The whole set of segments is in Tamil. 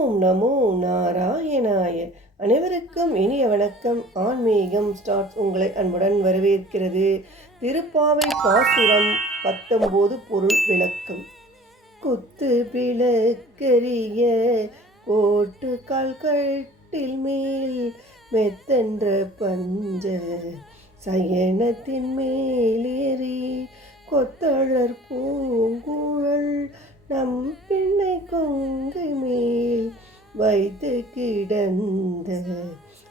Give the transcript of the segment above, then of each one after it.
ஓம் நமோ நாராயணாய. அனைவருக்கும் இனிய வணக்கம். ஆன்மீகம் ஸ்டார்ட்ஸ் உங்களை அன்புடன் வரவேற்கிறது. திருப்பாவை பாசுரம் 19 பொருள் விளக்கம். குத்து விளக்கரிய கோட்டு கால்கட்டில் மேல் மெத்தென்ற பஞ்ச சயனத்தின் மேலேறி கொத்தழற் பூங்குழல் நம் பிள்ளை கொங்கை மேல் வைத்து கிடந்த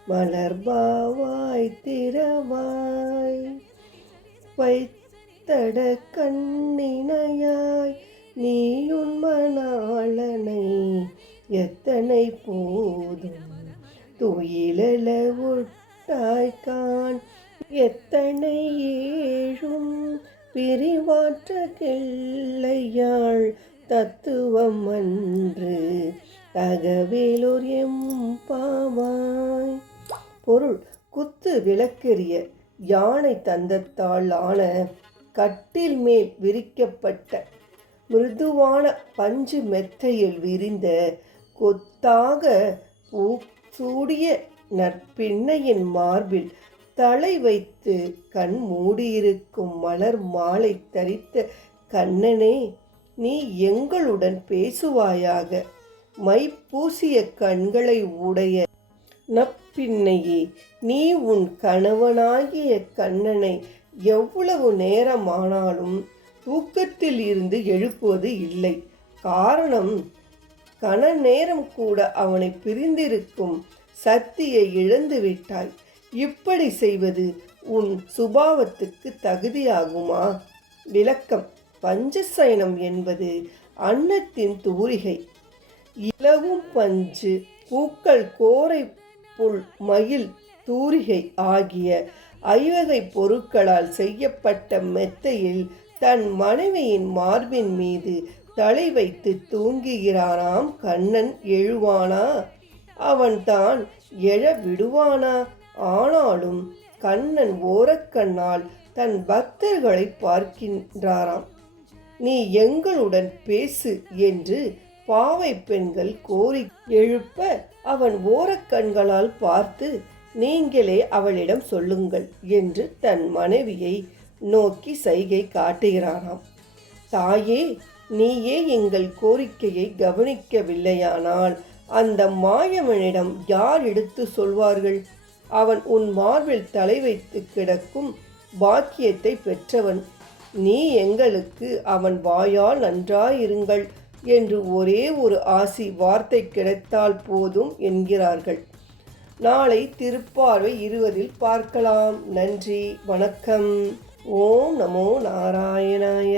மலர்பாவாய் திறவாய் வைத்தட கண்ணினையாய் நீயுன் மணாளனை எத்தனை போதும் துயிலெழ ஒட்டாய்கான் எத்தனை ஏழும் பிரிவாற்ற கிள்ளையாள் தத்துவம் அன்று தகவேலோர் எம்பாவாய். பொருள்: குத்து விளக்கெரிய யானை தந்தத்தால் ஆன கட்டில் மேல் விரிக்கப்பட்ட மிருதுவான பஞ்சு மெத்தையில் விரிந்த கொத்தாக பூசூடிய நற்பிண்ணையின் மார்பில் தலை வைத்து கண் மூடியிருக்கும் மலர் மாலை தரித்த கண்ணனே, நீ எங்களுடன் பேசுவாயாக. மை பூசிய கண்களை உடைய நப்பின்னையே, நீ உன் கணவனாகிய கண்ணனை எவ்வளவு நேரமானாலும் தூக்கத்தில் இருந்து எழுப்புவது இல்லை. காரணம், கண நேரம் கூட அவனை பிரிந்திருக்கும் சக்தியை இழந்து விட்டாய். இப்படி செய்வது உன் சுபாவத்துக்கு தகுதியாகுமா? விளக்கம்: பஞ்சசயனம் என்பது அன்னத்தின் தூரிகை, இலவும் பஞ்சு, பூக்கள், கோரை புல், மயில் தூரிகை ஆகிய ஐவகை பொருட்களால் செய்யப்பட்ட மெத்தையில் தன் மனைவியின் மார்பின் மீது தலை வைத்து தூங்குகிறானாம் கண்ணன். எழுவானா? அவன்தான் எழ விடுவானா? ஆனாலும் கண்ணன் ஓரக்கண்ணால் தன் பக்தர்களை பார்க்கின்றாராம். நீ எங்களுடன் பேசு என்று பாவை பெண்கள் கோரி எழுப்ப, அவன் ஓரக்கண்களால் பார்த்து, நீங்களே அவளிடம் சொல்லுங்கள் என்று தன் மனைவியை நோக்கி சைகை காட்டுகிறானாம். தாயே, நீயே எங்கள் கோரிக்கையை கவனிக்கவில்லையானால் அந்த மாயவனிடம் யார் எடுத்து சொல்வார்கள்? அவன் உன் மார்பில் தலை வைத்து கிடக்கும் பாக்கியத்தை பெற்றவன். நீ எங்களுக்கு அவன் வாயால் நன்றாயிருங்கள் என்று ஒரே ஒரு ஆசி வார்த்தை கிடைத்தால் போதும் என்கிறார்கள். நாளை திருப்பார்வை 20 பார்க்கலாம். நன்றி, வணக்கம். ஓம் நமோ நாராயணாய.